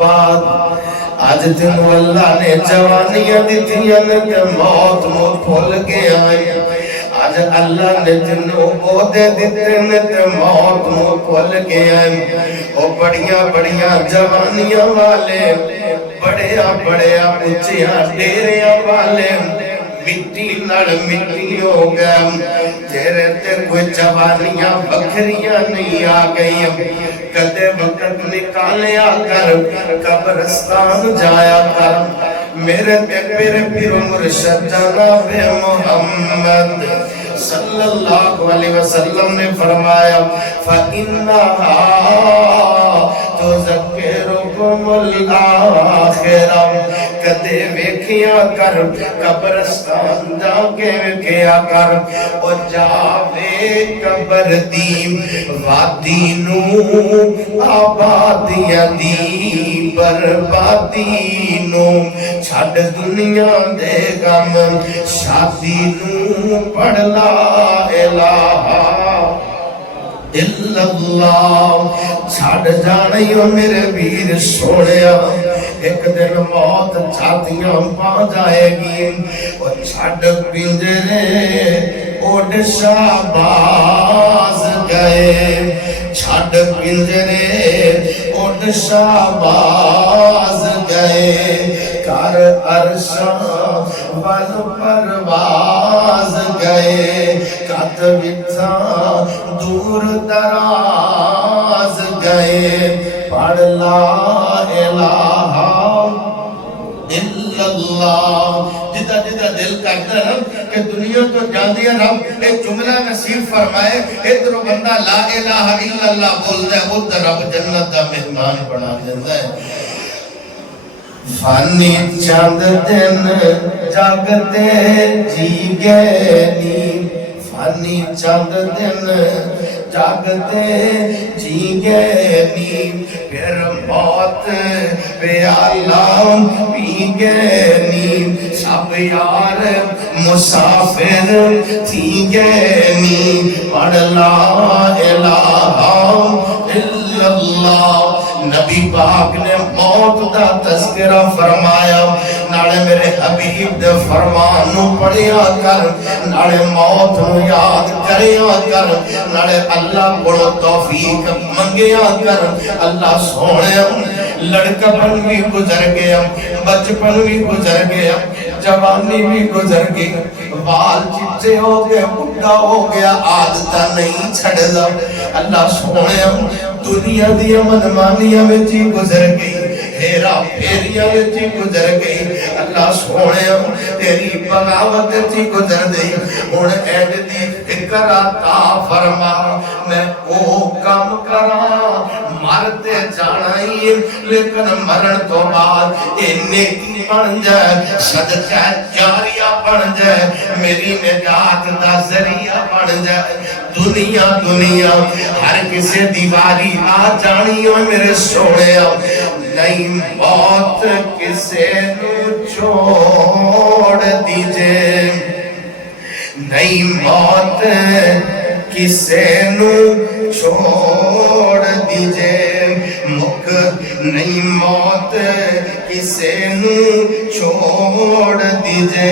بعد آج تینوں اللہ نے جوانیاں دیتیاں نے کہ موت مو بھول گیا ہے آج اللہ نے تینوں عہدے دیتے نے تے موت مو بھول گیا ہے او بڑیاں بڑیاں جوانیاں والے بڑیا بڑیا اونچیاں ڈیریاں والے مٹی نڑ مٹی ہو گیا تیرے تے کوئی جوانیاں بکھریاں نہیں آ گئی کدے وقت نکالیا کر قبرستان جایا کر میرے تے پیر پیر مرشد جناب محمد صلی اللہ علیہ وسلم نے فرمایا فَإِنَّهَا تُذَكِّرُكُمُ الْآخِرَةَ کدے ویکھیا کر قبرستان جا کے ویکھیا کر او جاوے قبر دی وادی نو آبادیاں دی بربادی نو چھڈ دنیا دے غم شادی نو پڑھ لا الہ الا اللہ چھڑ جانیوں میرے ویر سوڑیا ایک دن موت چھاتیاں پا جائے گی اور چھڑ پنجرے اڑ شہباز گئے چھڑ پنجرے اڑ شہباز گئے کر عرشاں ول پرواز گئے کت وچھاں دور دراز گئے پڑھ لا الہ الا اللہ جدہ جدہ دل کرتا ہے کہ دنیا تو جاندی ہے رب ایک جملہ نصیب فرمائے ادھر بندہ لا الہ الا اللہ بول دے ادھر رب جنت دا مہمان بنا دیتا ہے فانی چاند دن جاگتے جی گئے نی فانی چاند دن جاگتے جی گئے نی پھر موت پیالہ پی گئے نی سب یار مسافر تھی گئے نی پڑھ لا الہ الا اللہ نبی پاک نے موت دا تذکرہ فرمایا ناڑے میرے حبیب دے فرمانو پڑھیا کر ناڑے موت نو یاد کریا کر ناڑے اللہ بڑو توفیق منگیا کر اللہ سوڑے لڑکپن بھی گزر گیا بچپن بھی گزر گیا جوانی بھی گزر گئی بال چچے ہو گئے بڑھا ہو گیا عادتہ نہیں چھڑ دا اللہ سوڑے دنیا دی منمانیاں میں چی گزر گئی ہیرا پھیریاں میں چی گزر گئی اللہ سوڑے تیری بغاوت چی گزر گئی ان اید دی فکر عطا فرما میں او کم کرا مرتے جانائی لیکن مرن تو بعد اے نیکی بن جائے صدقہ جاریہ بن جائے میری نجات دا ذریعہ بن جائے دنیا دنیا ہر کسی دیواری آ جانی ہو میرے سوڑے نہیں موت کسے نو چھوڑ دیجے نہیں موت کسے نو چھوڑ دیجے مک نہیں موت کسے نو چھوڑ دیجے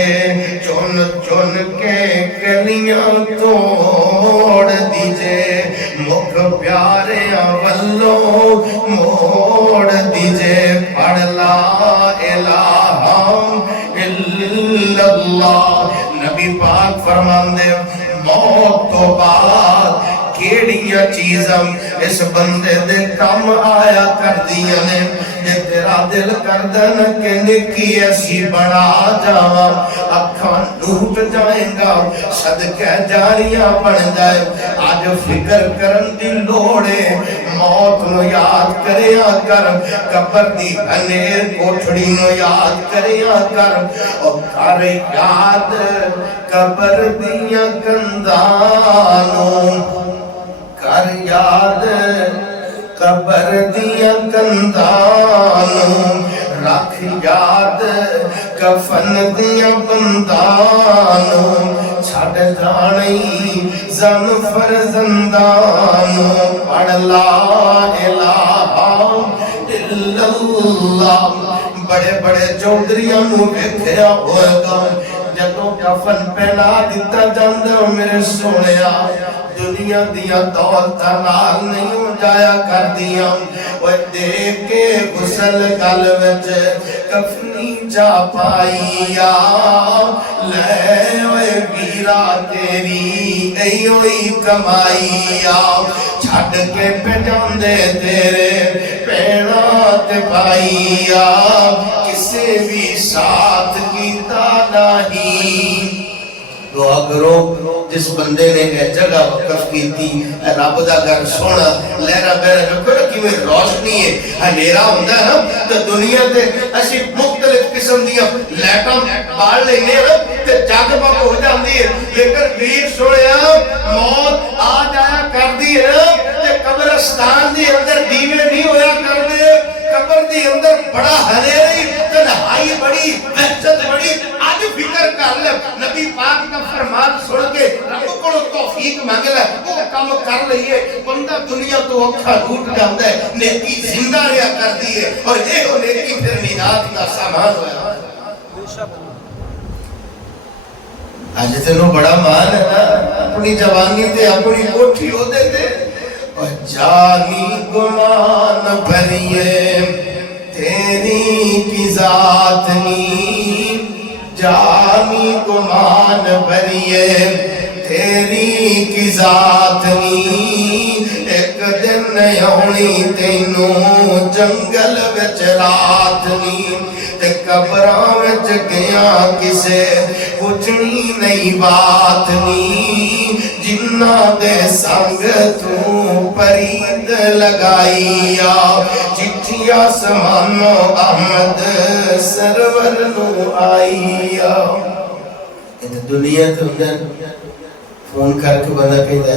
چون چون کے کلیاں توڑ دیجے مک پیارے اولوں موڑ دیجے پڑھ لا الہ الا اللہ نبی پاک فرماندے موت تو بعد کیڑیاں چیزاں اس بندے دے کم آیا کر دیا نے جے تیرا دل کردن کہ نکی ایسی بڑا جاواں اکھاں ڈوب جائیں گا صدقہ جاریہ بن جائے آج فکر کرن دی لوڑے موت نو یاد کریا کر قبر دی انیر کوٹھڑی نو یاد کریا کر اور کر یاد قبر دیا کندانوں کر یاد قبر دیا کندانوں رکھ یاد کفن دیا بندانوں چھڑ جانی زن فرزندانوں پڑھ لا الہ الا اللہ بڑے بڑے چودھریاں نو ویکھیا ہوگا جدوں کفن پہنا دتا جاندا میرے سونیا دنیا دیا دولتاں نال نہیں ہو جایا کر دیاں وہ دیکھ کے غسل گل وچ کفنی جا پائیا لے اوے ویرا تیری ایوئی کمائیا چھڈ کے پجاندے تیرے پیڑاں تے پائیا کسے بھی ساتھ کیتا نہیں دعا کرو جس بندے نے یہ جگہ وقف کی تھی رب دا گھر سونا لہرا بہرا رکھو کہ وہ روشنی ہے اندھیرا ہوندا ہے نا تو دنیا تے اسی مختلف قسم دی لائٹاں بال لینے تے جگ بگ ہو جاندی ہے لیکن ویر سویا موت آ جایا کردی ہے تے قبرستان دی اندر دیوے نہیں ہویا کردے قبر دی اندر بڑا ہنیری تنہائی بڑی وحشت بڑی آج فکر کر لے نبی پاک کا فرمان سن کے رب کو توفیق مانگ لے وہ کام کر لئیے بندہ دنیا تو اکھا لوٹ جاندہ ہے نیکی زندہ رہا کر دیئے اور یہ ہو نیکی پھر نجات کا سامان ہوا آج تینوں بڑا مان ہے نا اپنی جوانی تے اپنی کوٹھی ہو دے دے اور جانی گمان بھریے تیری کی ذات نی جانی گمان بھریے تیری کی ذات نی ایک دن ہونی تینوں جنگل وچ رات نی تے قبراں وچ گیا کسے پوچھنی نہیں بات نی جنہ دے سنگ تو پرید لگائیا چٹھی آسمانو احمد سرور نو آئیا دنیا تو فون کر کے بندہ کہتا ہے